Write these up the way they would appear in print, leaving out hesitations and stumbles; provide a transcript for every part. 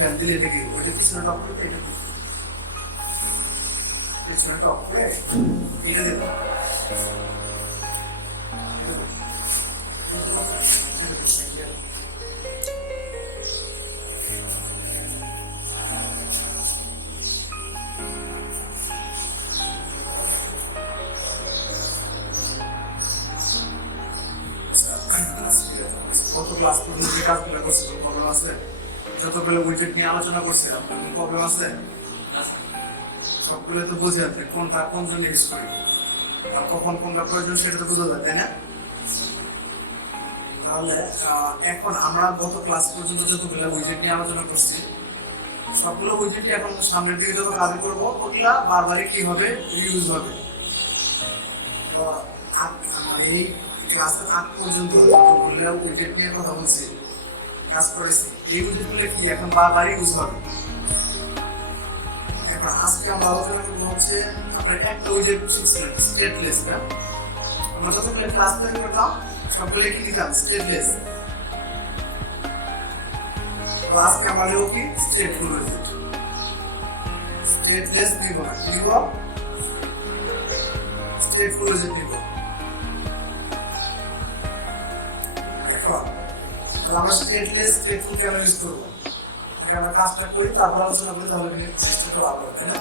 Fan দিলে এটা কি ওইটা পিছনে টপ করে এটা পিছনে টপ করে এটা দেবো কত ক্লাস পর্যন্ত যে কাজগুলো করছে প্রবলেম আছে যতগুলো উইজেট নিয়ে আলোচনা করছিলাম প্রবলেম আছে সবগুলো তো বোঝা যাচ্ছে কোনটা কোন জন্য ইউজ করি আর কখন কোনটা প্রয়োজন সেটা তো বোঝা যায় তাই না তাহলে এখন আমরা গত ক্লাস পর্যন্ত যতগুলো উইজেট নিয়ে আলোচনা করছি সবগুলো উইজেটই এখন সামনের দিকে যত কাজ করবো ওগুলা বারবারই কি হবে ইউজ হবে মানে এই ক্লাসের আগ পর্যন্ত যতগুলো উইজেট নিয়ে কথা বলছি কাজ করেছি এই উইজেটগুলো কি এখন বারবারই ইউজ হবে এখন আজকে আমরা আলোচনা করবো হচ্ছে আপনার একটা উইজেট শিখছিলেন স্টেটলেস না আমরা যতগুলো ক্লাস তৈরি করতাম সবগুলো কি দিতাম স্টেটলেস তো আজকে আমরা নেব কি স্টেটফুল উইজেট স্টেটলেস নিব না কি নিব স্টেটফুল উইজেট নিব তাহলে আমরা স্টেটলেস স্টেটফুল কেন ইউজ করবো আমরা কাজটা করি তারপর আলোচনা করি তাহলে ভালো হবে তাই না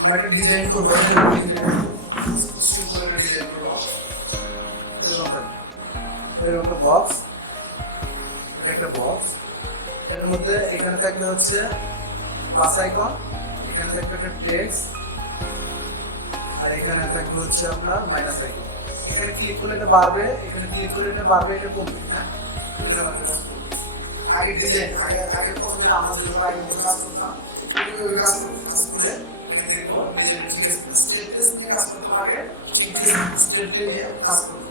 আমরা একটা ডিজাইন করবো ডিজাইন করবো এরকম একটা বক্স একটা বক্স এর মধ্যে এখানে থাকবে হচ্ছে প্লাস আইকন এখানে থাকবে একটা টেক্সট আর এখানে থাকবে হচ্ছে আপনার মাইনাস আইকন এখানে ক্লিক করলে এটা বাড়বে এখানে ক্লিক করলে এটা বাড়বে এটা কমবে হ্যাঁ এটা বাড়বে আগে ডিজাইন আগে প্রথমে আমরা যেভাবে আগে কাজ করতাম ওই কাজ করে ঠিক আছে স্টেটলেস নিয়ে কাজ করতে আগে স্টেটলেস নিয়ে কাজ করবো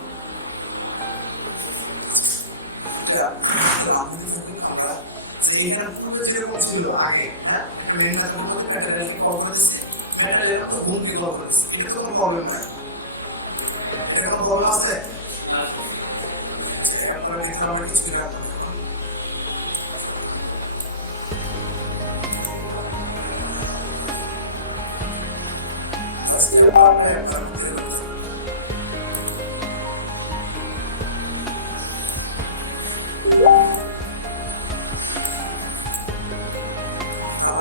আমরা এইখানে পুরো যেরকম ছিল আগে হ্যাঁ একটা মেন মেথড বলতে ম্যাটেরিয়ালকে কল করেছি ম্যাটেরিয়াল তো গুণ দিয়ে কল করেছি এটা তো কোনো প্রবলেম নাই এটা কোনো প্রবলেম আছে এরপরে কিছু আমরা কিছু দেখাবো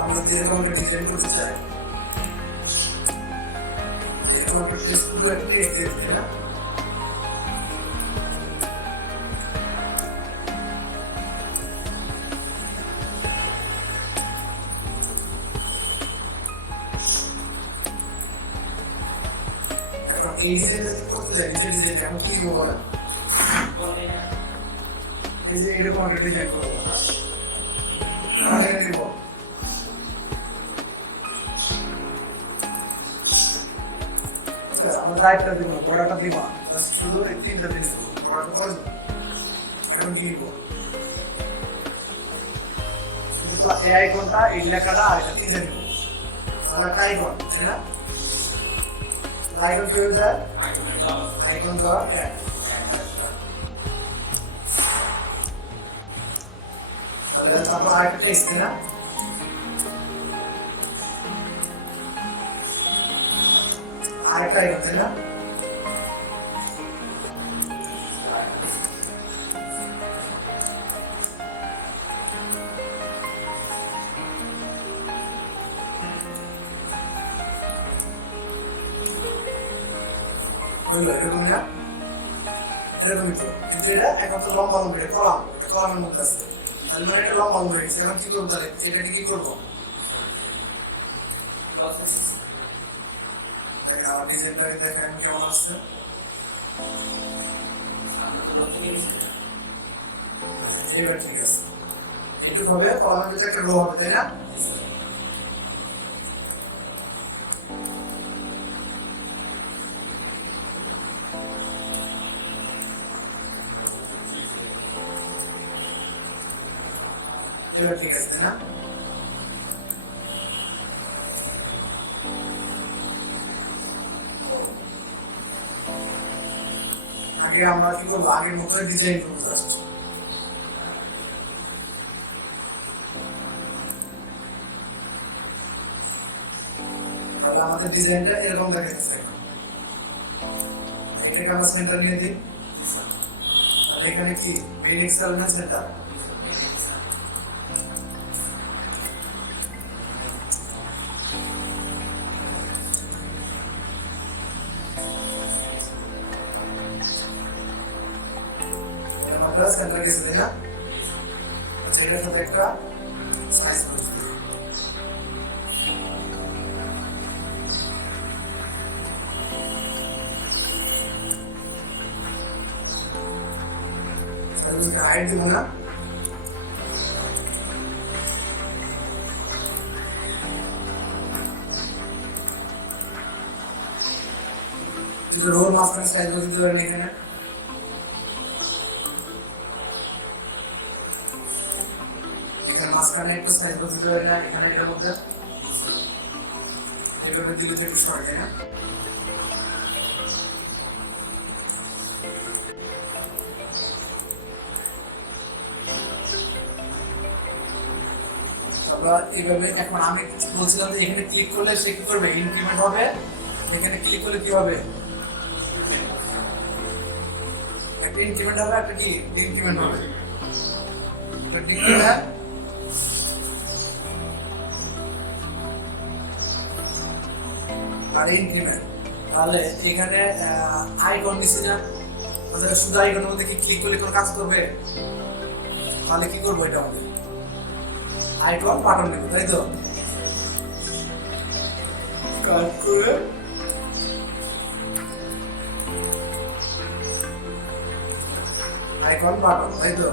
আমরা যেরকম ডিজাইন করতে চাই এরকম একটা পুরো একটা টেক্সট না এই ডিজাইন করতে চাই ডিজাইন এখন কি বলেন এই যে এরকম একটা ডিজাইন করবো আমরা লাইটটা দিব না বড়াটা দিব শুধু এই তিনটা জিনিস বড়াটা করে দেবো এখন কি দিব শুধু এই আইকনটা এই লেখাটা আর এটা তিনটা দিব তাহলে একটা আইকন তাই না আইকন কি হয়ে যায় আইকন দেওয়া তাহলে তারপর আরেকটা টেক্সট তাই না আরেকটা আইকন তাই না বুঝলো এরকমই না এরকমই তো কিন্তু এটা এখন তো লম্বা লম্বা এটা কলামের মধ্যে আছে তাহলে এটা লম্বা লম্বা হয়ে গেছে এখন কি করবো তাহলে এটাকে কি করবো আমার ডিজাইনটাকে দেখে এখন কেমন আসছে এইবার ঠিক আছে এইটুকু হবে কলামের ভিতরে একটা রো হবে তাই না এবার ঠিক আছে না আগে আমরা কি করবো আগের মতো ডিজাইন করবো তাহলে আমাদের ডিজাইনটা এরকম দেখাচ্ছে। এটাকে আমরা সেন্টার নিয়ে দিই। আর এখানে কি ফিনিক্স কালার সেন্টার। আমরা সেন্টার গেছে তাই না? সেটার সাথে একটা সাইজ করে দিই। হাইট দিব না, রোল মাঝখানে সাইজ করে দিতে পারেন। এখানে মাঝখানে একটু সাইজ করে দিতে পারেন না, এখানে এর মধ্যে এইভাবে দিলে একটু শর্ট হয় না। এইভাবে এখন আমি বলছিলাম যে এখানে ক্লিক করলে সে কি করবে, ইনক্রিমেন্ট হবে। এখানে ক্লিক করলে কি হবে, একটা ইনক্রিমেন্ট হবে, একটা কি ডিক্রিমেন্ট হবে। একটা ডিক্রিমেন্ট আর ইনক্রিমেন্ট। তাহলে এখানে আইকন নিচে না, তাহলে শুধু আইকনের মধ্যে কি ক্লিক করলে কোনো কাজ করবে? তাহলে কি করবো, এটা হবে আইকন বাটন নেব, তাই তো? কাট করে আইকন বাটন, তাই তো?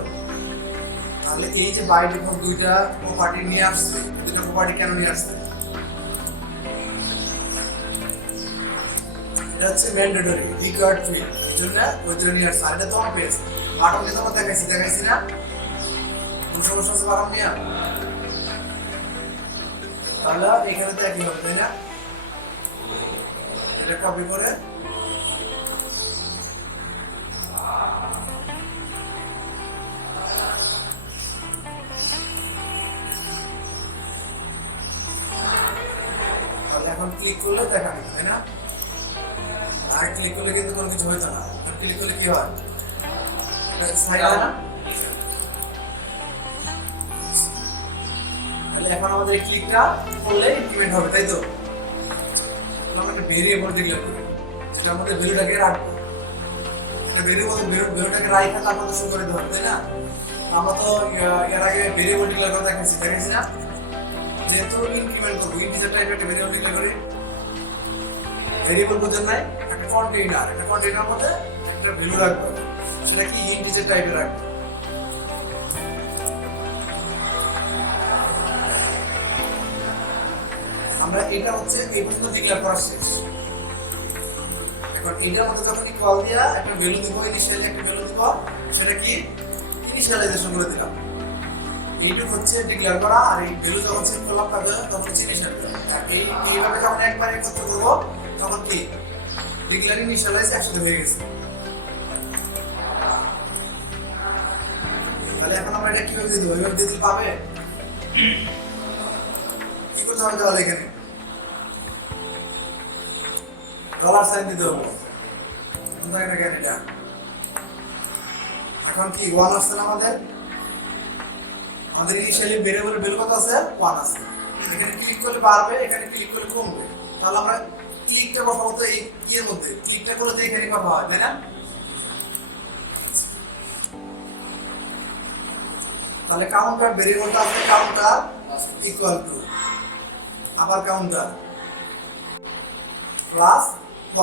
তাহলে এই যে বাই ডিফল্ট দুইটা প্রপার্টি নিয়ে আসছে, দুইটা প্রপার্টি কেন নিয়ে আসছে? এটা হচ্ছে ম্যান্ডেটরি রিকোয়ার্ড ফিল্ড, এজন্য ওই জন্য নিয়ে আসছে। আর এটা তো পেজ বাটন নিয়ে তোমার দেখাইছি না? কোন সমস্যা আছে বাটন নিয়ে? তাহলে এখানে তো একই হবে, তাই না? এটা কপি করে এখন ক্লিক করলে দেখা নেই, তাই না? আর ক্লিক করলে কিন্তু কোনো কিছু হইতো না। ক্লিক করলে কি হয়, সাইড হয় না? তাহলে এখন আমাদের এই ক্লিকটা করলে ইনক্রিমেন্ট হবে, তাই তো? আমরা একটা ভেরিয়েবল ডিক্লেয়ার করি, সেটার মধ্যে ভ্যালুটাকে রাখবো। একটা ভ্যালুটাকে রাখা তারপর তো শুরু করে দিতে হবে, তাই না? আমরা তো এর আগে ভেরিয়েবল ডিক্লেয়ার করে দেখাইছি না? যেহেতু ইনক্রিমেন্ট করবো, ইন্টিজার টাইপের একটা ভেরিয়েবল ডিক্লেয়ার করি। ভেরিয়েবল বোঝেন নাই, একটা কন্টেইনার মধ্যে একটা ভ্যালু রাখবো, সেটা কি ইন্টিজার টাইপের রাখবো। আমরা এটা হচ্ছে এই পর্যন্ত ডিক্লেয়ার করা শেষ। এখন এটার মধ্যে যখন কল দিয়া একটা ভ্যালু দিব, ইনিশিয়ালি একটা ভ্যালু দিব, সেটা কি ইনিশিয়ালাইজেশন করে দিলাম। এইটুকু হচ্ছে ডিক্লেয়ার করা। আর এই ভ্যালু যখন সেট করলাম তখন ইনিশিয়াল এইভাবে যখন একবার একত্র করবো তখন কি ডিক্লেয়ার ইনিশিয়ালাইজ একসাথে হয়ে গেছে। তাহলে এখন আমরা এটা কিভাবে দিয়ে দেবো? এইভাবে দিয়ে দিলে পাবে? কি করতে হবে তাহলে? এখানে ডলার সাইন দিতে হবে। এখন কি 1 আসছে না আমাদের? আমাদের ইনিশিয়ালি ভেরিয়েবলের ভ্যালু কত আছে? 1 আছে। এখানে ক্লিক করলে বাড়বে, এখানে ক্লিক করলে কমবে। তাহলে আমরা ক্লিকটা বসাবো তো এই এর মধ্যে, ক্লিকটা করলে তো এখানে কথা হয়, তাই না? তাহলে কাউন্টার ভেরিয়েবলটা আছে, কাউন্টার ইকুয়াল টু আবার কাউন্টার প্লাস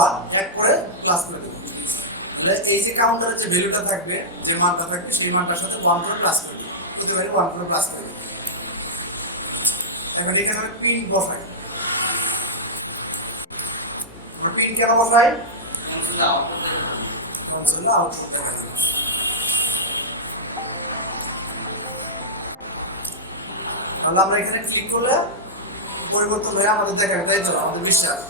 1 এক করে প্লাস করে দেব। তাহলে এই যে কাউন্টারের যে ভ্যালুটা থাকবে, যে মানটা থাকবে, সেই মানটার সাথে 1 করে প্লাস করে দেব। প্রতিবারই 1 করে প্লাস করে দেব। এখন এখানে আমি পিন বসাই। আমরা পিন কেন বসাই? কনসোলে আউটপুট দেখাবে। তাহলে আমরা এখানে ক্লিক করলে পরিবর্তন হয়ে আমাদের দেখাবে, তাই তো? আমাদের বিশ্বাস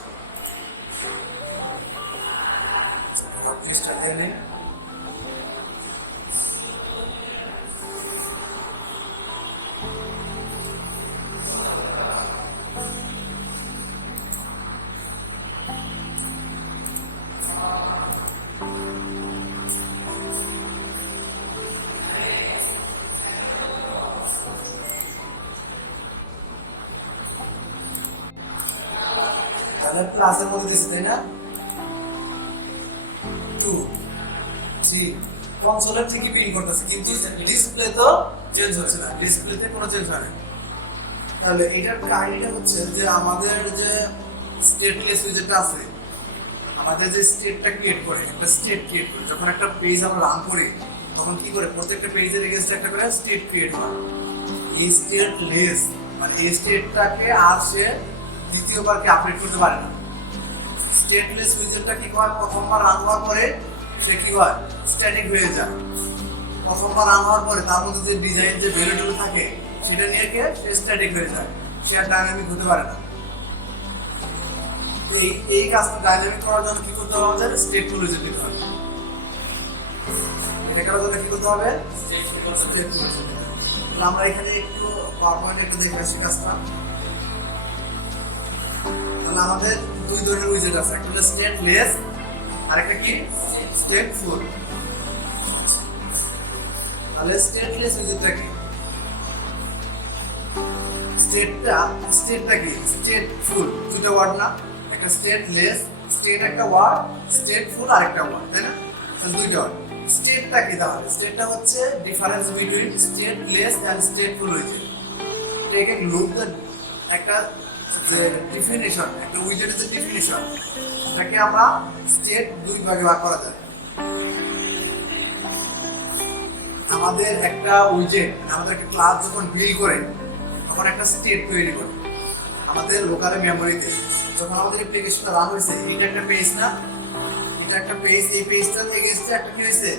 তাহলে প্লাসের মধ্যে দিচ্ছে তাই না 2 3 কনসোলের থেকে প্রিন্ট করতেছে কিন্তু ডিসপ্লে তো চেঞ্জ হচ্ছে না ডিসপ্লেতে কোনো চেঞ্জ হয় না তাহলে এটার কাহিনীটা হচ্ছে যে আমাদের যে স্টেটলেস উইজেটটা আছে আমাদের যে স্টেটটা ক্রিয়েট করে একটা স্টেট ক্রিয়েট করে যখন একটা পেজ আমরা রান করি তখন কি করে প্রত্যেকটা পেজের এগেইনস্টে একটা করে স্টেট ক্রিয়েট হয় এই স্টেটলেস মানে এই স্টেটটাকে আর সে দ্বিতীয়বার কি আপডেট করতে পারে না স্টেটলেস উইজেটটা কি হয় প্রথমবার রান হওয়ার পরে সে কি হয় স্ট্যাটিক হয়ে যায় প্রথমবার রান হওয়ার পরে তার মধ্যে যে ডিজাইন যে ভ্যালুগুলো থাকে সেটা নিয়ে গিয়ে সে স্ট্যাটিক হয়ে যায় সে আর ডাইনামিক হতে পারে না তো এই কাজটা ডাইনামিক করার জন্য কি করতে হবে আমাদের স্টেটফুল উইজেট দিতে হবে এটা করার জন্য কি করতে হবে স্টেটফুল উইজেট আমরা এখানে একটু পাওয়ারপয়েন্টে একটু দেখে আসি কাজটা তাহলে আমাদের দুই ধরনের উইজেট আছে একটা হলো স্টেটলেস আর একটা কি স্টেটফুল তাহলে স্টেটলেস উইজেটটা কি স্টেটটা কি স্টেটফুল দুটো ওয়ার্ড না একটা স্টেটলেস স্টেট একটা ওয়ার্ড স্টেটফুল আরেকটা ওয়ার্ড তাই না তাহলে দুইটা ওয়ার্ড স্টেটটা কি তাহলে স্টেটটা হচ্ছে difference between stateless and stateful উইজেট টেক এ লুক দ্য একটা যে ডেফিনিশন একটা উইজেটের যে ডেফিনিশন এটাকে আমরা স্টেট দুই ভাগে ভাগ করা যায় আমাদের একটা উইজেট আমাদের একটা ক্লাস যখন বিল্ড করে তখন একটা স্টেট তৈরি করে আমাদের লোকাল মেমোরিতে যখন আমাদের অ্যাপ্লিকেশনটা রান হয়েছে এটা একটা পেজ না এটা একটা পেজ এই পেজটা থেকে একটা কি হয়েছে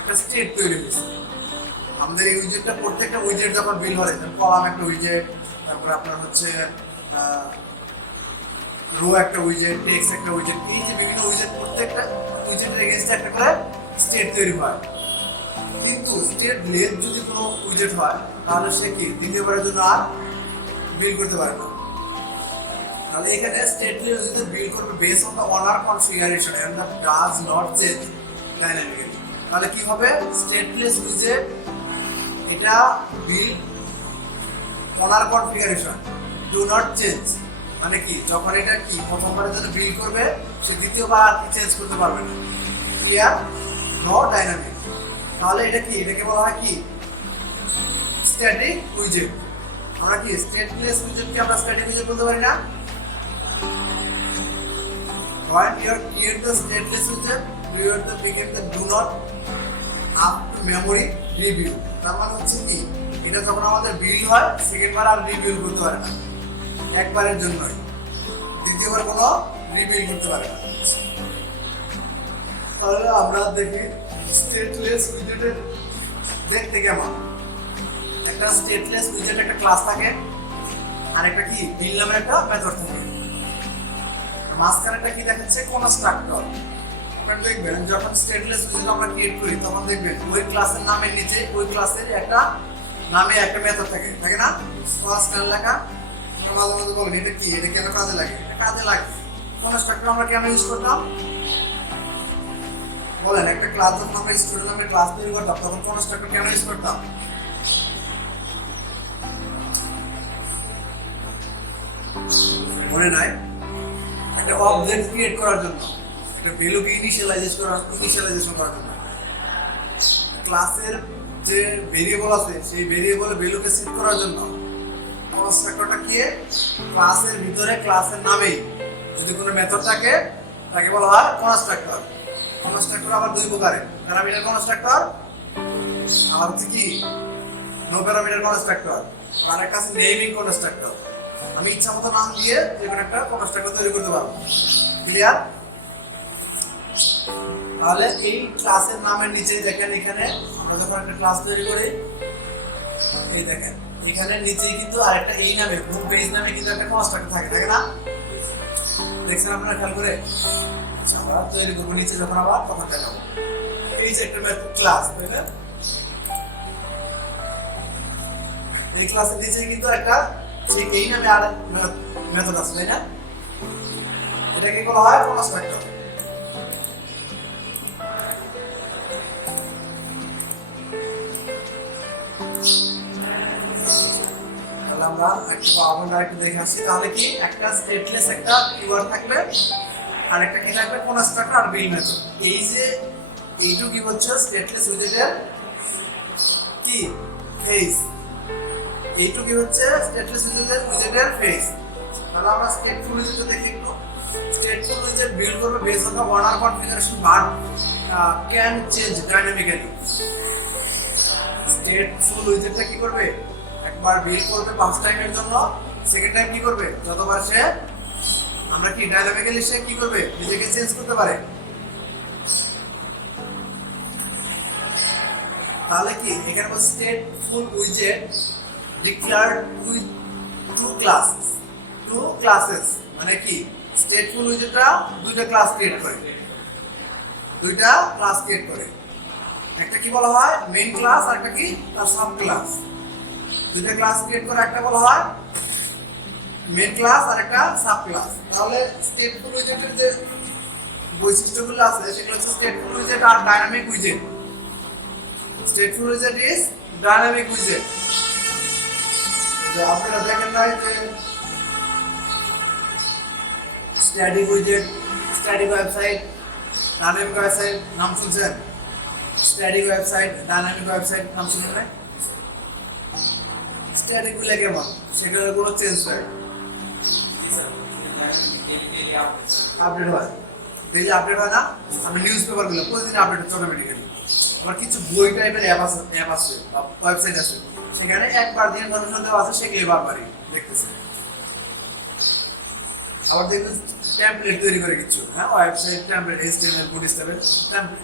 একটা স্টেট তৈরি হয়েছে আমাদের এই উইজেটটা প্রত্যেকটা উইজেট যখন বিল্ড হয় কলাম একটা উইজেট তারপরে আপনার হচ্ছে রো একটা উইজেট টেক্সট একটা উইজেট এই যে বিভিন্ন উইজেট প্রত্যেকটা উইজেটের এগেইনস্টে একটা করে স্টেট তৈরি হয় কিন্তু স্টেট লেস যদি কোনো উইজেট হয় তাহলে সে কি দ্বিতীয়বারের জন্য আর বিল্ড করতে পারে না তাহলে এখানে স্টেট লেস যদি বিল্ড করবে base on the owner configuration and the does not change dynamically তাহলে কি হবে স্টেটলেস উইজেট এটা build owner configuration do not change মানে কি যখন এটা কি প্রথমবারের জন্য বিল্ড করবে সে দ্বিতীয়বার আর কি চেঞ্জ করতে পারবে না ক্লিয়ার নো ডাইনামিক তাহলে এটা কি এটাকে বলা হয় কি স্ট্যাটিক উইজেট আমরা কি স্টেটলেস উইজেটকে আমরা স্ট্যাটিক উইজেট বলতে পারি না when you create the stateless widget you have to begin the do not up to memory review তার মানে হচ্ছে কি এটা যখন আমাদের বিল্ড হয় সেকেন্ডবার আর রিভিউ করতে পারে না একবারের জন্যই দ্বিতীয়বার কোনো রিভিউ করতে পারে না তাহলে আমরা দেখি স্টেটলেস উইজেটের দেখতে কেমন একটা স্টেটলেস উইজেট একটা ক্লাস থাকে আর একটা কি বিল্ড নামের একটা মেথড থাকে মাঝখানে একটা কি দেখাচ্ছে কনস্ট্রাক্টর আপনারা দেখবেন যখন স্টেটলেস উইজেট আমরা ক্রিয়েট করি তখন দেখবেন ওই ক্লাসের নামের নিচে ওই ক্লাসের একটা নামে একটা মেথড থাকে থাকে না কনস্ট্রাক্টর লেখা মাঝে মাঝে বলেন এটা কি এটা কেন কাজে লাগে এটা কাজে লাগে কনস্ট্রাক্টর আমরা কেন ইউজ করতাম বলেন একটা ক্লাস যখন আমরা স্টুডেন্ট নামে ক্লাস তৈরি করতাম তখন কনস্ট্রাক্টর কেন ইউজ করতাম মনে নাই একটা অবজেক্ট ক্রিয়েট করার জন্য একটা ভ্যালুকে ইনিশিয়ালাইজেশন করার জন্য ক্লাসের যে ভেরিয়েবল আছে সেই ভেরিয়েবলের ভ্যালুকে সেট করার জন্য কনস্ট্রাক্টরটা কি ক্লাসের ভিতরে ক্লাসের নামেই যদি কোনো মেথড থাকে তাকে বলা হয় কনস্ট্রাক্টর কনস্ট্রাক্টর আবার দুই প্রকারের প্যারামিটার কনস্ট্রাক্টর আর হচ্ছে কি নো প্যারামিটার কনস্ট্রাক্টর আর একটা আছে নেমিং কনস্ট্রাক্টর আমি ইচ্ছা মতো নাম দিয়ে যে কোনো একটা কনস্ট্রাক্টর তৈরি করতে পারবো ক্লিয়ার তাহলে এই ক্লাসের নামের নিচে দেখেন এখানে আমরা যখন একটা ক্লাস তৈরি করি এই দেখেন এখানে নিচেই কিন্তু আরেকটা এই নামে হোম পেজ নামে কিন্তু একটা কনস্ট্রাক্টর থাকে থাকে না দেখছেন আপনারা খেয়াল করে আমরা তৈরি করবো নিচে যখন আবার তখন দেখাবো এই যে একটা ক্লাস তাই না এই ক্লাসের নিচে কিন্তু একটা ঠিক এই নামে আর মেথড আছে তাই না এটাকে বলা হয় কনস্ট্রাক্টর আমরা একটু আমরা একটু দেখে আসছি। তাহলে কি একটা স্টেটলেস একটা কিওয়ার্ড থাকবে আর একটা কি থাকবে কনস্ট্রাক্টর আর বিল মেথড। এই যে এইটুকু কি হচ্ছে স্টেটলেস উইজেটের কি ফেস, এইটুকু কি হচ্ছে স্টেটলেস উইজেটের ফেস। তাহলে আমরা স্টেটফুল উইজেট দেখি একটু। স্টেটফুল উইজেট বিল্ড করবে based on the order configuration but can change dynamically. Stateful উইজেটটা কি করবে, একবার বিল্ড করবে 5 টাইমের জন্য, সেকেন্ড টাইম কি করবে যতবার সে আমরা কি ডাইনামিক্যালি সে কি করবে নিজেকে চেঞ্জ করতে পারে। তাহলে কি এখানে বলছে স্টেটফুল উইজেট ডিক্লেয়ার্ড উইথ টু ক্লাসেস, মানে কি স্টেটফুল উইজেটটা দুইটা ক্লাস ক্রিয়েট করে, একটা কি বলা হয় মেইন ক্লাস আর একটা কি তার সাব ক্লাস। দুইটা ক্লাস ক্রিয়েট করে, একটা বলা হয় মেইন ক্লাস আর একটা সাব ক্লাস। তাহলে স্টেটফুল উইজেটের যে বৈশিষ্ট্যগুলো আছে সেগুলো হচ্ছে stateful উইজেট R dynamic উইজেট। Stateful উইজেট is dynamic উইজেট। আপনারা দেখেন না যে static উইজেট, static website, dynamic website নাম শুনছেন? স্ট্যাটিক ওয়েবসাইট, ডাইনামিক ওয়েবসাইট নাম শুনেন না? স্ট্যাটিক গুলো কেমন, সেটার কোনো চেঞ্জ হয়, আপডেট হয়, ডেইলি আপডেট হয় না? আমি নিউজ পেপার গুলো প্রতিদিন আপডেট হচ্ছে অটোমেটিক্যালি। আবার কিছু বই টাইপের অ্যাপ আছে ওয়েবসাইট আছে, সেখানে একবার দিয়ে ইনফরমেশন দেওয়া আছে, সেগুলি বারবারই দেখতেছে। আবার দেখবেন টেমপ্লেট তৈরি করে কিছু, হ্যাঁ ওয়েবসাইট টেমপ্লেট HTML বুটস্ট্র্যাপের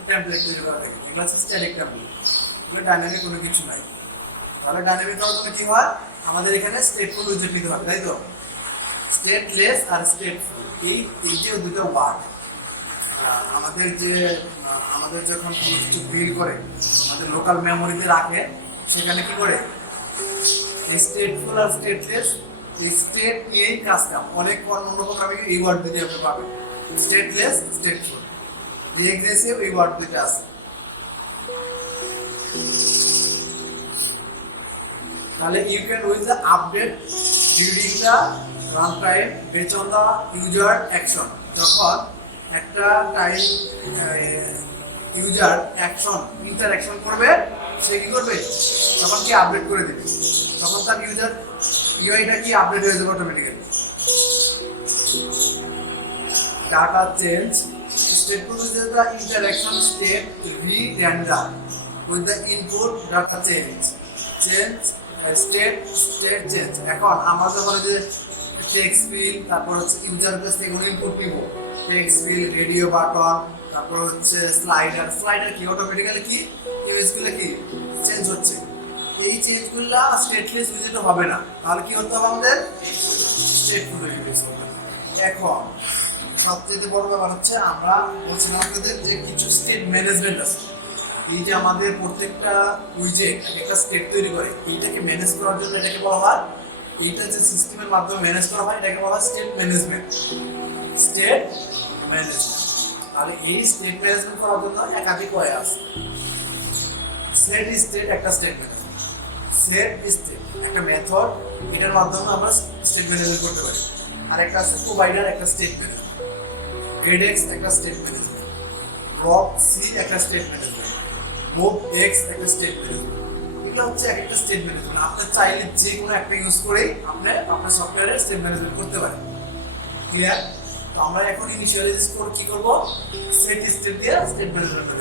টেমপ্লেট তৈরি করা থাকে, এগুলো হচ্ছে স্ট্যাটিক টেমপ্লেট, এগুলো ডাইনামিক কোনো কিছু নাই। তাহলে ডাইনামিক হওয়ার জন্য কি হয়, আমাদের এখানে স্টেটফুল উইজেট নিতে হবে, তাই তো? স্টেটলেস আর স্টেটফুল এই যে দুটো ওয়ার্ড আমাদের যখন বিল্ড করে আমাদের লোকাল মেমোরিতে রাখে, সেখানে কি করে স্টেটফুল আর স্টেটলেস স্টেট নিয়েই কাজটা অনেক অন্য প্রোগ্রামে এই ওয়ার্ড দুটো আপনি পাবেন, স্টেটলেস স্টেটফুল, রিগ্রেসিভ এই ওয়ার্ড দুটো আছে। তাহলে you can with the update during the run time based on the user action. যখন একটা টাইম ইউজার ইন্টারঅ্যাকশন করবে, সে কি করবে তখন কি আপডেট করে দেবে, তখন তার ইউজার ইউআইটা কি আপডেট হয়ে যাবে automatically. Data change stateful with the interaction state rerender with the input data change state change. এখন আমরা যখন যে টেক্সট ফিল, তারপর হচ্ছে ইউজার কাছ থেকে ইনপুট নিব, টেক্সট ফিল, রেডিও বাটন, তারপর হচ্ছে স্লাইডার কি অটোমেটিক্যালি কি ইমেজগুলো কি চেঞ্জ হচ্ছে। এই চেঞ্জগুলো স্টেটলেস উইজেটে হবে না, তাহলে কি হতে হবে আমাদের স্টেটফুল উইজেট। এখন সবচেয়ে বড় ব্যাপার হচ্ছে আমরা বলছিলাম আপনাদের যে কিছু স্টেট ম্যানেজমেন্ট আছে। এই যে আমাদের প্রত্যেকটা উইজেট একটা স্টেট তৈরি করে, এইটাকে ম্যানেজ করার জন্য এটাকে বলা হয়, এইটা যে সিস্টেমের মাধ্যমে ম্যানেজ করা হয় এটাকে বলা হয় স্টেট ম্যানেজমেন্ট। তাহলে এই স্টেট ম্যানেজমেন্ট করার জন্য একাধিক ওয়ে আছে। সেট স্টেট একটা স্টেটমেন্ট, সেট স্টেট একটা মেথড, এটার মাধ্যমে আমরা স্টেট ম্যানেজমেন্ট করতে পারি। আর একটা আছে প্রোভাইডার একটা স্টেট ম্যানেজমেন্ট, গ্রেডেক্স একটা স্টেট ম্যানেজমেন্ট, ড্রপ সি একটা স্টেট ম্যানেজমেন্ট, মুভ এক্স একটা স্টেট ম্যানেজমেন্ট। এগুলো হচ্ছে একটা স্টেট ম্যানেজমেন্ট। আপনি চাইলে যে কোনো একটা ইউজ করেই আপনি আপনার সফটওয়্যারে স্টেট ম্যানেজমেন্ট করতে পারেন। ক্লিয়ার? তো আমরা এখন ইনিশিয়ালাইজ করে কি করব, সেট স্টেট দিয়ে স্টেট ম্যানেজমেন্ট করব।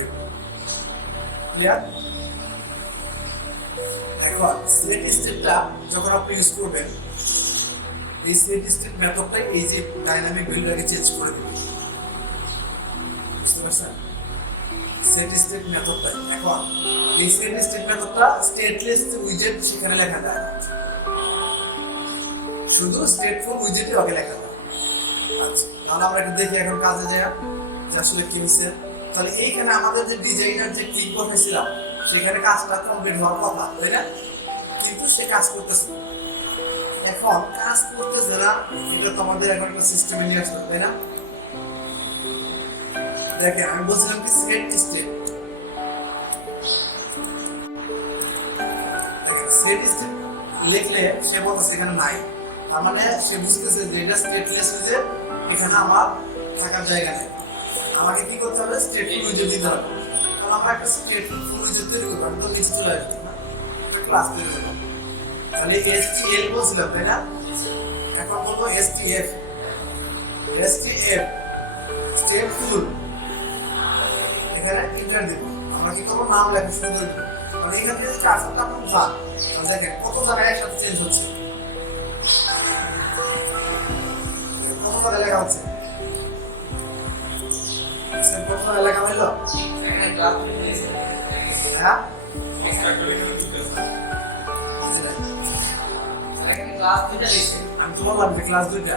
ক্লিয়ার? এখন সেট স্টেটটা যখন আপনি ইউজ করবেন, এই সেট স্টেট মেথডটাই এই যে ডাইনামিক বিল্ডারকে চেঞ্জ করে দেবে। বুঝতে পারছেন? সেট স্টেট মেথডটা, এখন এই সেট স্টেট মেথডটা স্টেটলেস উইজেট সেখানে লেখা যায়, শুধু স্টেটফুল উইজেটই ওকে লেখা যায়। আচ্ছা, তাহলে আমরা একটু দেখি এখন কাজে যায় যে আসলে কি হচ্ছে। তাহলে এইখানে আমাদের যে ডিজাইনার যে ক্লিক করতেছিলাম, সেখানে কাজটা কমপ্লিট হওয়ার কথা, তাই না? কিন্তু সে কাজ করতেছে, এখন কাজ করতেছে না, এটা তো আমাদের এখন একটা সিস্টেমে নিয়ে আসতে হবে, তাই না? দেখেন আমি বলছিলাম কি সেট স্টেট, সেট স্টেট লিখলে সে বলতেছে এখানে নাই, তার মানে সে বুঝতেছে যে এটা স্টেটলেস উইজেট, এখানে আমার থাকার জায়গা নেই। আমাকে কি করতে হবে, স্টেটফুল উইজেট দিতে হবে। তাহলে আমরা একটা স্টেটফুল উইজেট তৈরি করবো, আমি তো নিচে চলে আসবো না, একটা ক্লাস তৈরি করবো। তাহলে STL বলছিলাম তাই না, এখন বলবো STF স্টেটফুল, এখানে ইন্টার দিব। আমরা কি করবো, নাম লেখা শুরু করবো। মানে এখান থেকে যদি কার্সরটা আপনার ভাগ, দেখেন কত জায়গায় একসাথে চেঞ্জ হচ্ছে, কত জায়গায় লেখা হচ্ছে, কত জায়গায় লেখা হইলো। হ্যাঁ আমি তো বললাম যে ক্লাস দুইটা,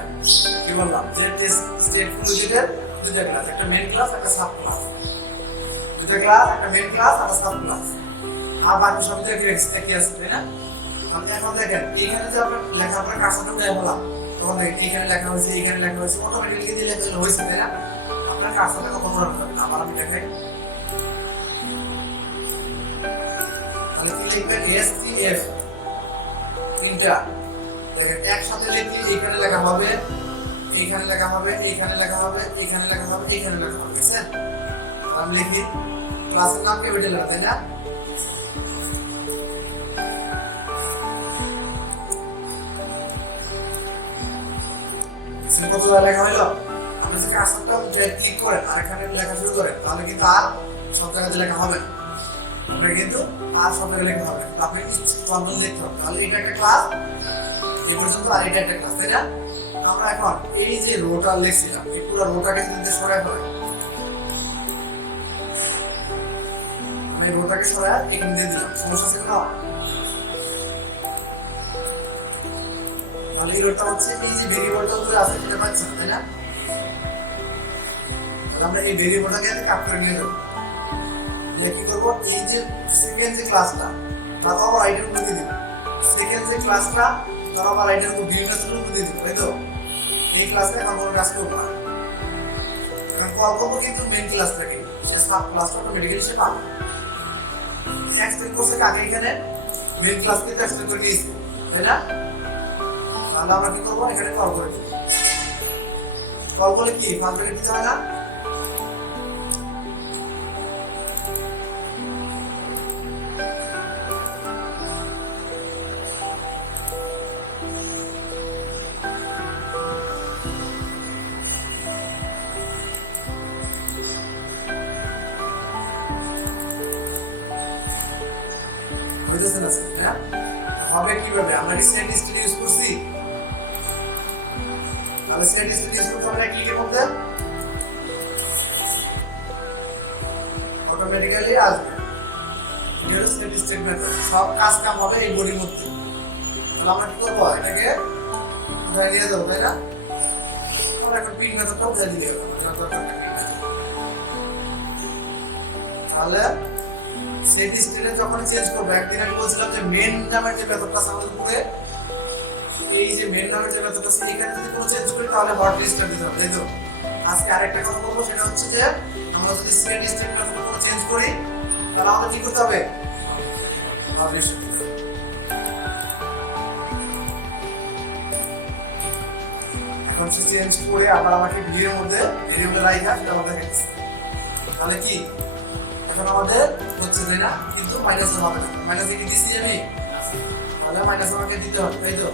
কি বললাম যে স্টেটফুল উইজেটের দুইটা ক্লাস, একটা মেইন ক্লাস একটা সাব ক্লাস, দুইটা ক্লাস, একটা মেইন ক্লাস আর সাব ক্লাস, আর বাকি সব থেকে একই আছে তাই না। আমি এখন দেখেন এইখানে যে আপনার লেখা আপনার কার্সরটা উঠে বললাম, তখন দেখেন এইখানে লেখা হয়েছে, এইখানে লেখা হয়েছে, অটোমেটিক্যালি দিয়ে লেখা হয়েছে তাই না। আপনার কার্সরটা কখন উঠাতে হবে, আবার আমি দেখাই। তাহলে কি লিখবেন, STF তিনটা, দেখেন একসাথে লিখলে এইখানে লেখা হবে, এইখানে লেখা হবে, এইখানে লেখা হবে, এইখানে লেখা হবে, এইখানে লেখা হবে, বুঝছেন। আমি লিখি ক্লাসের নাম ক্যাপিটাল তাই না, কত লেখা হইলো। আপনি যদি কার্সরটা ক্লিক করেন আর এখানে লেখা শুরু করেন, তাহলে কিন্তু আর সব জায়গাতে লেখা হবে না, আপনার কিন্তু আর সব জায়গায় লেখা হবে, আপনি কন্ট্রোল লিখতে হবে। তাহলে এটা একটা ক্লাস এই পর্যন্ত, আর এটা একটা ক্লাস তাই না। আমরা এখন এই যে রোটা লিখছিলাম, এই পুরো রোটাকে যদি সরায় ফেলাই, আমি রোটাকে সরায় এখানে দিয়ে দিলাম, সমস্যা আছে না। তাহলে এই রোটা হচ্ছে এই যে ভেরিয়েবলটা উপরে আছে সেটা পাচ্ছি তাই না। তাহলে আমরা এই ভেরিয়েবলটাকে কাট করে নিয়ে যাবো, কি করবো, এই যে সেকেন্ড যে ক্লাসটা তার আবার আইডেন্টি করে দিব, সেকেন্ড যে ক্লাসটা তার আবার আইডেন্টি ডিলিমিটার করে দিব, তাই তো। এই ক্লাসে এখন কোনো কাজ করবো না, কারণ কল করবো কিন্তু মেইন ক্লাসটাকে, সাব ক্লাসটা অটোমেটিক্যালি সে পাবে। এক্সটেন্ড করছে কাকে, এখানে মেইন ক্লাসকে এক্সটেন্ড করে নিয়েছি তাই না। তাহলে আমরা কি করবো, এখানে কল করে দিব, কল করলে কি ফাংশনে দিতে হয় না। হবে কিভাবে, আমরা কি স্ট্যান্ড স্টিল ইউজ করছি, তাহলে স্ট্যান্ড স্টিল ইউজ করতে হবে ক্লিকের মধ্যে অটোমেটিক্যালি আসবে, এটা স্ট্যান্ড স্টিল মেথড, সব কাজ কাম হবে এই বডির মধ্যে। তাহলে আমরা কি করবো, এটাকে ধরে নিয়ে যাবো তাই না। আমরা এখন পিন মেথডটাও ধরে দিয়ে দেবো, তাহলে সেট স্টেটে যখন চেঞ্জ করব, একদিন আমি বলছিলাম যে মেন নামের যে মেথডটা আছে আমাদের উপরে, এই যে মেন নামের যে মেথডটা আছে এখানে যদি কোনো চেঞ্জ করি তাহলে হট লিস্টটা দিতে হবে, তাই তো। আজকে আরেকটা কথা বলবো, সেটা হচ্ছে যে আমরা যদি সেট স্টেট মেথডে কোনো চেঞ্জ করি তাহলে আমাদের কি করতে হবে, হট লিস্ট। এখন সে চেঞ্জ করে আবার আমাকে ভিডিওর মধ্যে ভেরিয়েবল রাইখা সেটা আমাদের হচ্ছে, তাহলে কি এখন আমাদের হচ্ছে তাই না, কিন্তু মাইনাস হবে না, মাইনাস কি দিচ্ছি আমি, তাহলে মাইনাস আমাকে দিতে হবে তাই তো।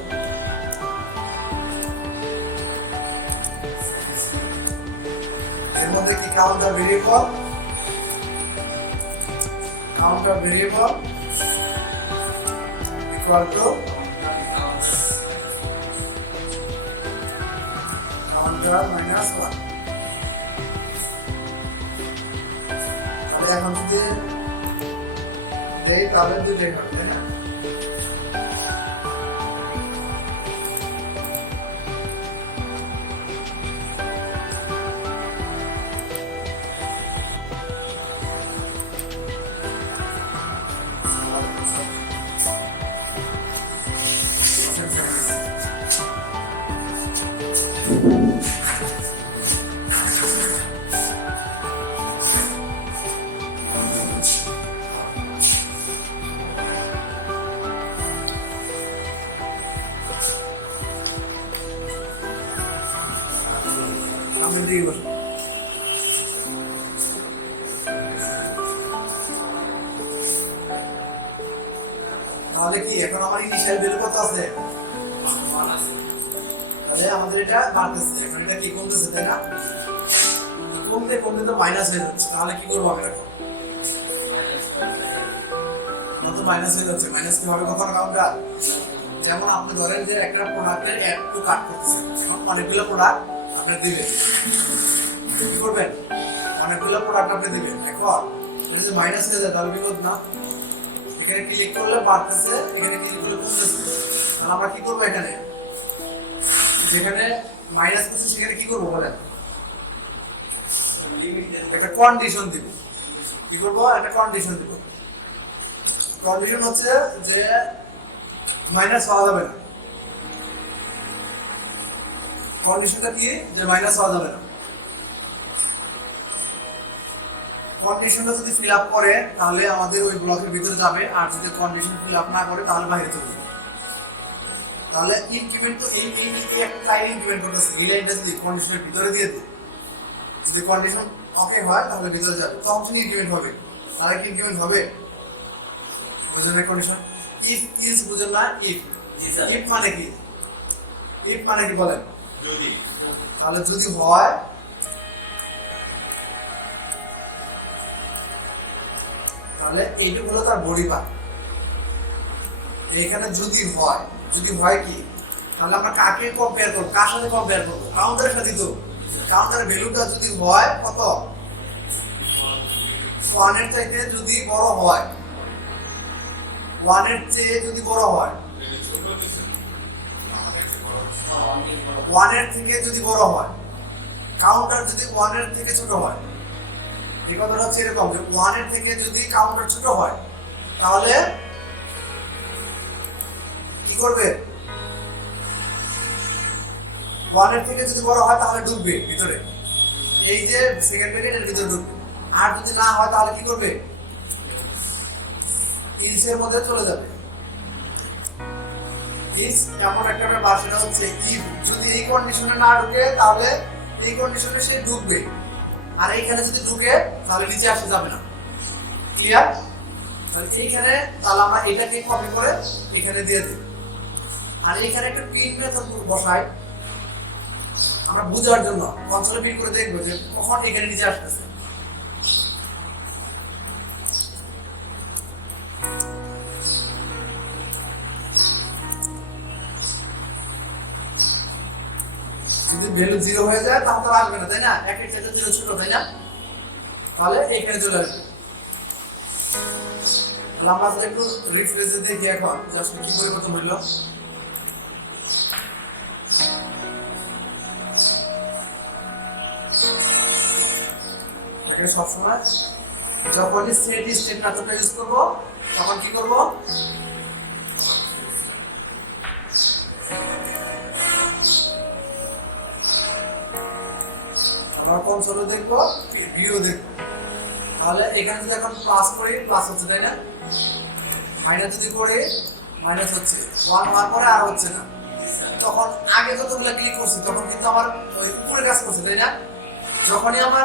এর মধ্যে কি counter variable equal to counter minus 1। তাহলে এখন যদি দেই তাহলে দুইটাই হবে তাই না। দিকে বসো। তাহলে কি এখন আমার ইনিশিয়াল ভ্যালু কত আছে? তাহলে আমাদের এটা বাড়তেছে, এখন এটা কি কমতেছে, তাই না? কমতে কমতে তো মাইনাস হয়ে যাচ্ছে। তাহলে কি করবো আমি এখন? কত মাইনাস হয়ে যাচ্ছে? মাইনাস কি হবে কখনো কাউন্টার? যেমন আপনি ধরেন যে একটা প্রোডাক্টের একটু কাট করতেছেন, এখন অনেকগুলো প্রোডাক্ট আপনি দিবেন, কি করবেন? অনেকগুলো প্রোডাক্ট আপনি দিবেন, এখন এটা যদি মাইনাস হয়ে যায় তাহলে বিপদ না? এখানে ক্লিক করলে বাড়তেছে, এখানে ক্লিক করলে কমতেছে। তাহলে আমরা কি করবো? এখানে যেখানে মাইনাস করছে সেখানে কি করবো বলেন? একটা কন্ডিশন দিব। কি করবো? একটা কন্ডিশন দিব। কন্ডিশন হচ্ছে যে মাইনাস হওয়া যাবে না। কন্ডিশনটা কি? যে মাইনাস হওয়া যাবে না। কন্ডিশনটা যদি ফিল আপ করে তাহলে আমাদের ওই ব্লকের ভিতরে যাবে, আর যদি কন্ডিশন ফিল আপ না করে তাহলে বাইরে চলে যাবে। তাহলে ইনক্রিমেন্ট তো এই একটা লাইন ইনক্রিমেন্ট করতেছে, এই লাইনটা যদি কন্ডিশনের ভিতরে দিয়ে দিই, যদি কন্ডিশন ওকে হয় তাহলে ভিতরে যাবে, তখন শুধু ইনক্রিমেন্ট হবে। তাহলে কি ইনক্রিমেন্ট হবে? বুঝলেন না কন্ডিশন? ইফ ইজ বুঝেন না? ইফ ইফ মানে কি? ইফ মানে কি বলেন? যদি। তাহলে যদি হয়, তাহলে এইটা হলো তার বডি পার্ট। এখানে যদি হয়, যদি হয় কি, তাহলে আমরা কাকে কম্পেয়ার করব? কার সাথে কম্পেয়ার করব? কাউন্টারের সাথে। তো কাউন্টারের ভ্যালুটা যদি হয় কত? 1 এর থেকে যদি বড় হয়, 1 এর চেয়ে যদি বড় হয়, 1 এর থেকে যদি বড় হয়, কাউন্টার যদি 1 এর থেকে ছোট হয়, এই কথাটা হচ্ছে এরকম যে 1 এর থেকে যদি কাউন্টার ছোট হয় তাহলে কি করবে? 1 এর থেকে যদি বড় হয় তাহলে ঢুকবে ভিতরে, এই যে সেকেন্ড ব্র্যাকেটের ভিতরে ঢুকবে। আর যদি না হয় তাহলে কি করবে? ইলসের মধ্যে চলে যাবে। ইলস এমন একটা ব্যাপার, সেটা হচ্ছে ইফ যদি এই কন্ডিশনে না ঢুকে তাহলে এই কন্ডিশনে সে ঢুকবে, আর এইখানে যদি ঢুকে তাহলে নিচে আসা যাবে না। ক্লিয়ার? তাহলে এইখানে তাহলে আমরা এটাকে কপি করে এখানে দিয়ে দিই, আর এইখানে একটা পিন মেথড বসাই আমরা বুঝার জন্য। কনসোলে পিন করে দেখবো যে কখন এখানে নিচে আসতেছে। যদি ভ্যালু 0 হয়ে যায় তাহলে তো আসবে না, তাই না? একের চাইতে 0 ছোট, তাই না? তাহলে এখানে চলে আসবে। তাহলে আমরা যদি একটু রিফ্রেশ দেখি এখন জাস্ট কি পরিবর্তন হলো। এখানে সবসময় যখনই সেট স্টেট মেথডটা ইউজ করব তখন কি করব? আমরা কনসোলে দেখব, ভিউ দেখব। তাহলে এখানে যদি এখন প্লাস করি প্লাস হচ্ছে, তাই না? মাইনাস যদি করি মাইনাস হচ্ছে, 1 হওয়ার পরে আর হচ্ছে না। তখন আগে যতগুলো ক্লিক করছি তখন কিন্তু আমার ওই উপরে কাজ করছে, তাই না? যখনই আমার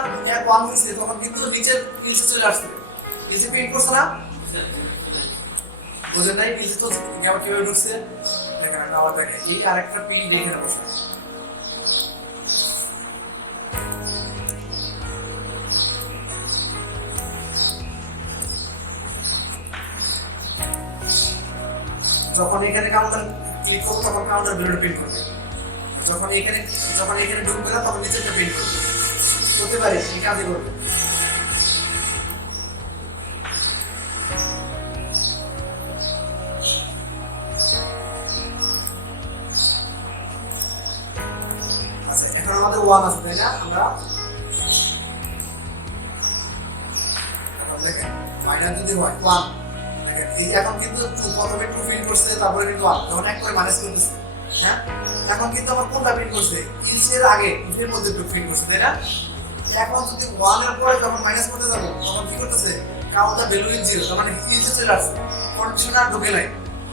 1 হয়েছে তখন কিন্তু নিচের নিচে চলে আসছে। নিচে প্রিন্ট করছে না? বুঝেন নাই? নিচে তো কিভাবে ঢুকছে দেখেন। একটা আবার দেখেন, এই আরেকটা প্রিন্ট এখানে বসে। যখন এখানে কাউন্টার ক্লিক করবো তখন কাউন্টার ভ্যালুটা প্রিন্ট করবে। যখন এখানে ঢুকবে না তখন নিচেরটা প্রিন্ট করবে। হতে পারে এই কাজই করবে। আচ্ছা, এখন আমাদের 1 আছে, তাই না? আমরা দেখেন মাইনাস যদি হয় 1, এই এখন কিন্তু প্রথমে 2 প্রিন্ট করছে, তারপরে কিন্তু 1, যখন এক করে মাইনাস করতেছে, হ্যাঁ? এখন কিন্তু আমার কোনটা প্রিন্ট করছে? ইলসের আগে ইফের মধ্যে 2 প্রিন্ট করছে, তাই না? এখন যদি 1 এর পরে যখন মাইনাস করতে যাব তখন কি করতেছে? কাউন্টার ভ্যালু ইজ 0, তার মানে ইলসে চলে আসছে, কন্ডিশন আর ঢুকে নাই।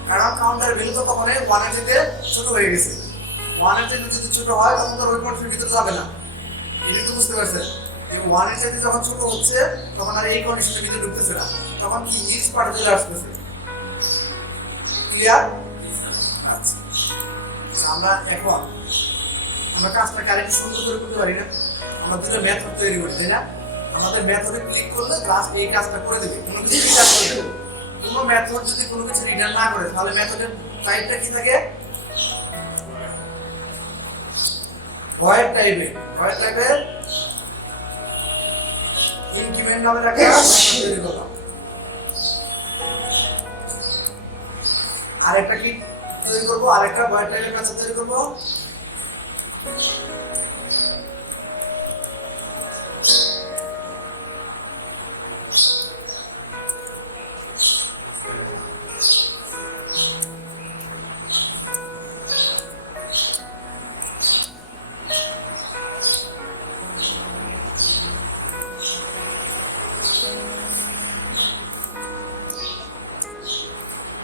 কারণ কাউন্টার ভ্যালু তো তখন 1 এর থেকে ছোট হয়ে গেছে। 1 এর থেকে যদি ছোট হয় তখন তো ওই কন্ডিশনের ভিতরে যাবে না। এটা একটু বুঝতে পারছেন যে 1 এর সাথে যখন ছোট হচ্ছে তখন আর এই কন্ডিশনের ভিতরে ঢুকতেছে না, তখন কি নিজ পার্টে চলে আসতেছে। ক্লিয়ার? আচ্ছা, আমরা এখন আমরা কাজটা কারেক্ট সুন্দর করে করতে পারি না, আমরা দুটো মেথড তৈরি করি, তাই না? আমাদের মেথডে ক্লিক করলে জাস্ট এই কাজটা করে দেবে, কোনো কিছু রিটার্ন করে দেবে। কোনো মেথড যদি কোনো কিছু রিটার্ন না করে তাহলে মেথডের টাইপটা কি থাকে? ভয়েড টাইপের ইনক্রিমেন্ট নামের একটা মেথড তৈরি করলাম। আরেকটা কি তৈরি করব? আরেকটা ভয়েড টাইপের মেথড তৈরি করব।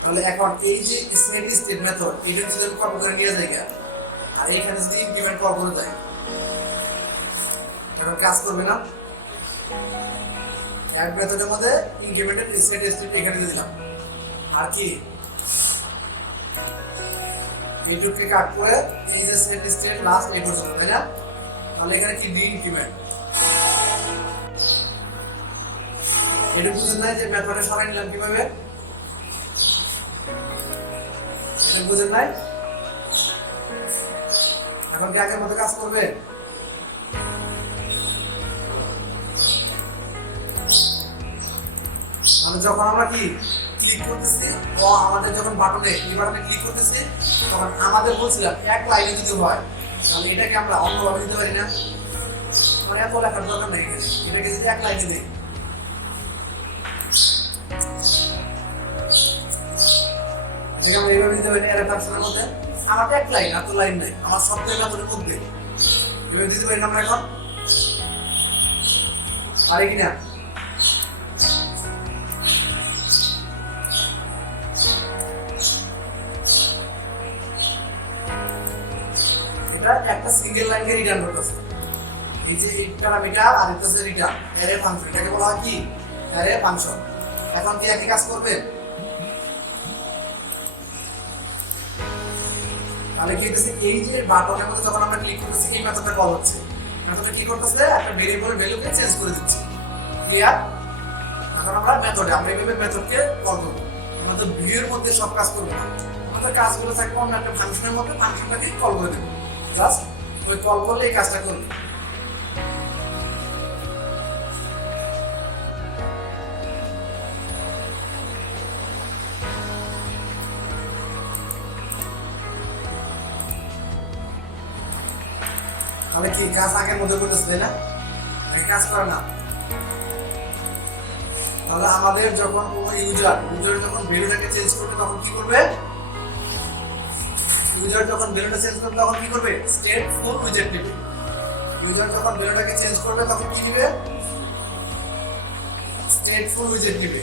তাহলে এখন এই যে স্টেডি স্টেট মেথড এটা যদি কল করে নিয়ে যায় আর এখানে যদি ইনক্রিমেন্ট কল করে যায় এখন কাজ করবে না। এক মেথডের মধ্যে ইনক্রিমেন্টের স্টেডি স্টেট এখানে দিয়ে দিলাম, আর কি এইটুককে কাট করে এই যে স্টেডি স্টেট লাস্ট এই পর্যন্ত, তাই না? তাহলে এখানে কি ডি ইনক্রিমেন্ট এটা বুঝেন নাই যে মেথডে সরাই নিলাম কিভাবে? বুঝেন নাই? এখন কি আগের মতো কাজ করবে? মানে যখন আমরা কি ক্লিক করতেছি ও আমাদের যখন বাটনে ক্লিক করতেছি তখন আমাদের বলছিলাম এক লাইনে যদি হয় তাহলে এটাকে আমরা অন্যভাবে দিতে পারি না, মানে এত লেখার দরকার নেই, এটাকে যদি এক লাইনে দিই আমরা এইভাবে দিতে পারি। এর ফাংশনের মধ্যে আমার এক লাইন, এত লাইন নাই, আমার সবথেকে মেথডের মধ্যে এভাবে দিতে পারি না আমরা এখন, পারি কিনা? এটা একটা সিঙ্গেল লাইনকে রিটার্ন করতেছে, এই যে প্যারামিটার আর এটা হচ্ছে রিটার্ন অ্যারে ফাংশন, এটাকে বলা হয় কি অ্যারে ফাংশন। এখন কি একই কাজ করবে? তাহলে কি হচ্ছে এই যে বাটনের মধ্যে যখন আমরা ক্লিক করতেছি এই মেথডটা কল হচ্ছে, মেথডটা কি করতেছে একটা ভেরিয়েবলের ভ্যালুকে চেঞ্জ করে দিচ্ছে। ক্লিয়ার? এখন আমরা এইভাবে মেথডকে কল করব, আমাদের ভিউ এর মধ্যে সব কাজ করব না, আমাদের কাজগুলো থাকবে অন্য একটা ফাংশনের মধ্যে, ফাংশনটাকে কল করে দেব, জাস্ট ওই কল করলে এই কাজটা করবে। তাহলে কি কাজ আগের মধ্যে করতেছে, তাই না? কাজ করে না। তাহলে আমাদের যখন কোনো ইউজার যখন ভ্যালুটাকে চেঞ্জ করবে তখন কি করবে? ইউজার যখন ভ্যালুটা চেঞ্জ করবে তখন কি করবে? স্টেটফুল উইজেট নেবে। ইউজার যখন ভ্যালুটাকে চেঞ্জ করবে তখন কি নেবে? স্টেটফুল উইজেট নেবে।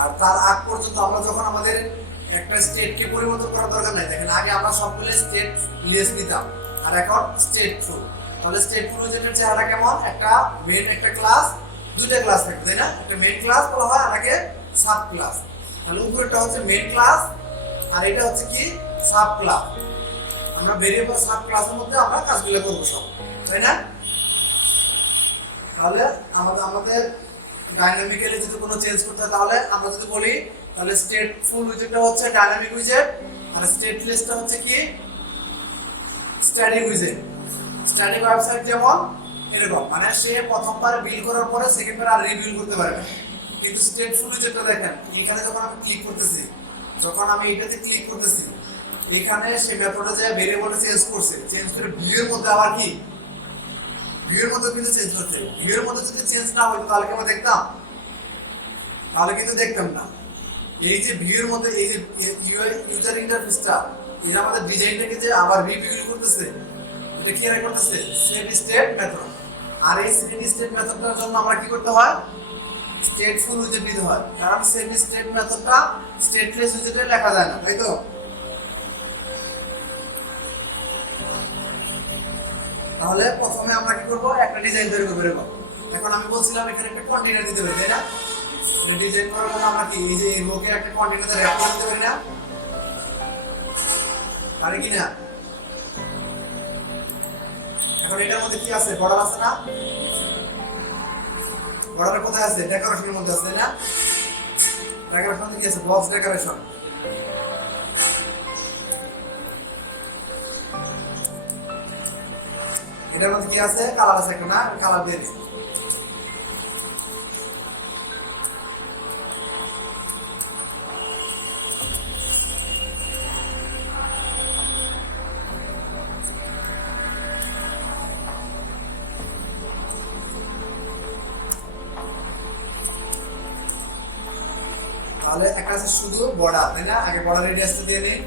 আর তার আগ পর্যন্ত আমরা যখন আমাদের একটা স্টেটকে পরিবর্তন করার দরকার নাই, দেখেন আগে আমরা সবগুলো স্টেট লেস নিতাম আর এখন স্টেটফুল। তাহলে স্টেটফুল উইজেটের চেহারা কেমন? একটা মেইন একটা ক্লাস, দুইটা ক্লাস থাকে, তাই না? একটা মেইন ক্লাস বলা হয় আর একটা সাব ক্লাস। তাহলে উপরেরটা হচ্ছে মেইন ক্লাস আর এটা হচ্ছে কি সাব ক্লাস। আমরা ভেরিয়েবল সাব ক্লাসের মধ্যে আমরা কাজগুলো করব সব, তাই না? তাহলে আমাদের ডাইনামিক্যালি যদি কোনো চেঞ্জ করতে হয় তাহলে আমরা যদি বলি তাহলে স্টেটফুল উইজেটটা হচ্ছে ডাইনামিক উইজেট আর স্টেটলেসটা হচ্ছে কি স্ট্যাটিক উইজেট। স্ট্যাটিক ওয়েবসাইট যেমন এরকম, মানে সে প্রথমবার বিল্ড করার পরে সেকেন্ডবার আর রিবিল্ড করতে পারবে। কিন্তু স্টেটফুল উইজেটটা দেখেন এখানে যখন আমি ক্লিক করতেছি, যখন আমি এটাতে ক্লিক করতেছি এখানে সে মেথডে যে ভেরিয়েবলটা চেঞ্জ করছে, চেঞ্জ করে ভিউয়ের মধ্যে আবার কি ভিউয়ের মধ্যে কিন্তু চেঞ্জ করছে। ভিউয়ের মধ্যে যদি চেঞ্জ না হতো তাহলে কি আমরা দেখতাম? তাহলে কিন্তু দেখতাম না। এই যে ভিউয়ের মধ্যে এই যে ইউজার ইন্টারফেসটা এর আমাদের ডিজাইনটাকে যে আবার রিভিউ করতেছে, এটা কি এরা করতেছে? Steady state method. আর এই স্টেডি স্টেট মেথডটার জন্য আমরা কি করতে হয়? স্টেটফুল উইজেট দিতে হয়, কারণ স্টেডি স্টেট মেথডটা স্টেটলেস উইজেটে লেখা যায় না, তাই তো? তাহলে প্রথমে আমরা কি করব, একটা ডিজাইন তৈরি করব এরকম। এখন আমি বলছিলাম এখানে একটা কন্টেইনার দিতে হবে, তাই না? ডিজাইন করার জন্য আমরা কি এই যে এই রোকে একটা কন্টেইনার র্যাপ করে দিতে পারি না? পারি কি না? এখন এটার মধ্যে কি আছে, বর্ডার আছে না? বর্ডার কোথায় আছে? ডেকোরেশনের মধ্যে আছে, তাই না? ডেকোরেশন কি আছে? Box decoration. এটার মধ্যে কি আছে? কালার আছে একটা না? কালার দিয়ে দিই। তাহলে একটা আছে শুধু বর্ডার, তাই না? আগে বর্ডার রেডিয়াসটা দিয়ে নিই।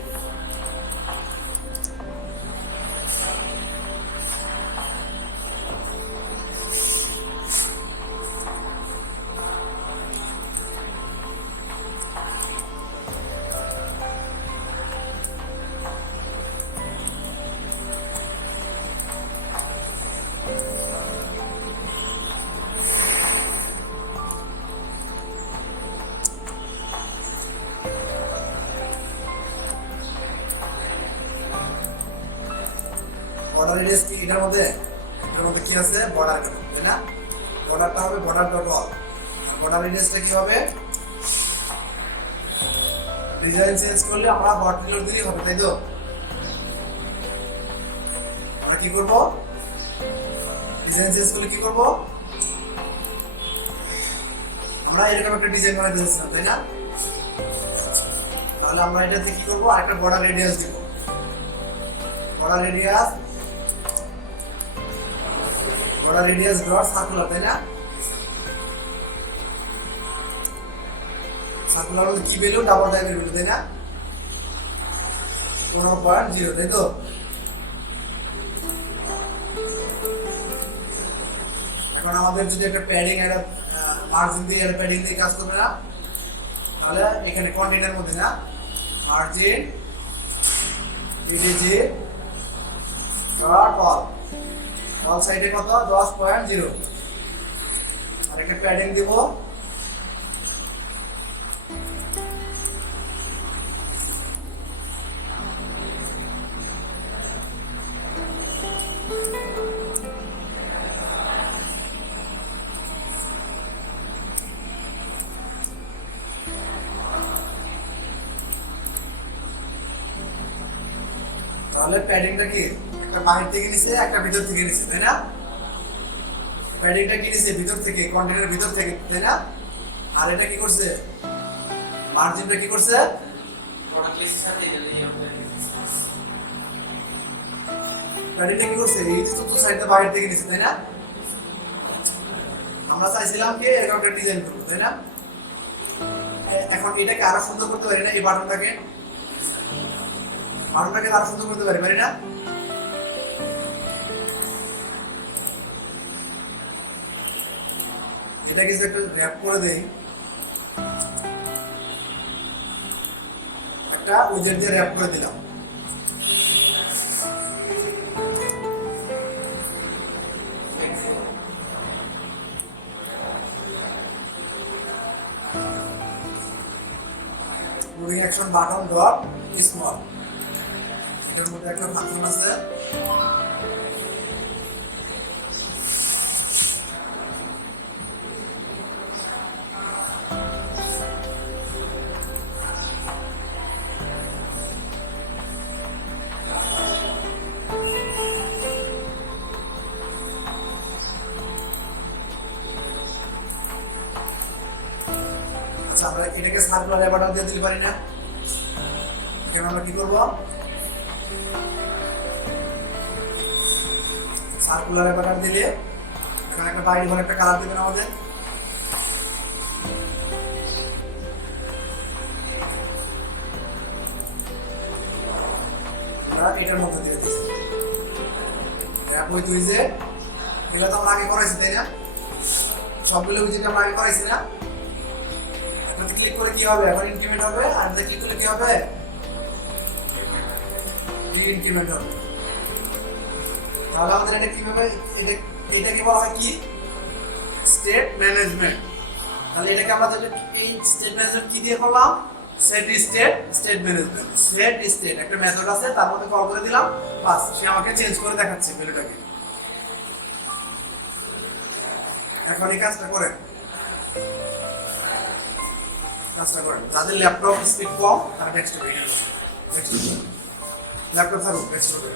বর্ডার রেডিয়াস কি এটার মধ্যে কি আছে? বর্ডার, তাই না? বর্ডারটা হবে বর্ডার ডট অল। বর্ডার রেডিয়াসটা কি হবে? ডিজাইন চেঞ্জ করলে আমরা ভার্টিক্যাল দিলেই হবে, তাই তো? আমরা কি করব? ডিজাইন চেঞ্জ করলে কি করব? আমরা এরকম একটা ডিজাইন বানাই দিয়েছিলাম, তাই না? তাহলে আমরা এটাতে কি করব? আরেকটা বর্ডার রেডিয়াস দিব। বর্ডার রেডিয়াস ডট সার্কুলার, তাই না? সার্কুলার হলে কি ভ্যালু? ডাবল টাইপের ভ্যালু, তাই না? 1.0, তাই তো? এখন আমাদের যদি একটা প্যাডিং একটা মার্জিন দিয়ে একটা প্যাডিং দিয়ে কাজ করবে না, তাহলে এখানে কন্টেইনার মধ্যে না মার্জিন ডিডিজি ডট অল সাইডে কত? 10.0 আর একটা প্যাডিং দিব। তাহলে প্যাডিংটা কি একটা বাহির থেকে নিছে, একটা ভিতর থেকে নিছে, তাই না? প্যাডিংটা কি নিছে? ভিতর থেকে, কন্টেইনারের ভিতর থেকে, তাই না? আর এটা কি করছে? মার্জিনটা কি করছে? প্যাডিংটা কি করছে? এই চতুর্থ সাইডটা বাহির থেকে নিছে, তাই না? আমরা চাইছিলাম কি এরকম একটা ডিজাইন করবো, তাই না? এখন এটাকে আরো সুন্দর করতে পারি না? এই বাটনটাকে আরো সুন্দর করতে পারি না? এটাকে যে একটা র‍্যাপ করে দেই, একটা উইজেট দিয়ে র‍্যাপ করে দিলাম। Moving action button dot small, এটার মধ্যে একটা ফাংশন আছে। আচ্ছা, আমরা এটাকে সার্কুলার বাটন দিয়ে দিতে পারি না? এখন আমরা কি করব? সার্কুলার বাটন দিলে এখানে একটা বাইরে ঘরে একটা কালার দিবেন আমাদের। আমরা এটার মধ্যে দিয়ে দিচ্ছি। তুই যে এগুলো তো আমরা আগে করাইছি, তাই না? সবগুলো উইজেট আমরা আগে করাইছি না? এটাতে ক্লিক করে কি হবে? এখন ইনক্রিমেন্ট হবে, আর এটাতে ক্লিক করলে কি হবে? ইনক্রিমেন্ট হবে। তাহলে আমাদের এটা কিভাবে এটা এটাকে বলা হয় কি স্টেট ম্যানেজমেন্ট। তাহলে এটাকে আমরা তাহলে এই স্টেট ম্যানেজমেন্ট কি দিয়ে করলাম set state state management set state একটা মেথড আছে তার মধ্যে কল করে দিলাম বাস সে আমাকে চেঞ্জ করে দেখাচ্ছে ভ্যালুটাকে। এখন এই কাজটা করেন যাদের ল্যাপটপ স্পিড কম তারা ডেস্কটপে ল্যাপটপ থাকুক ডেস্কটপে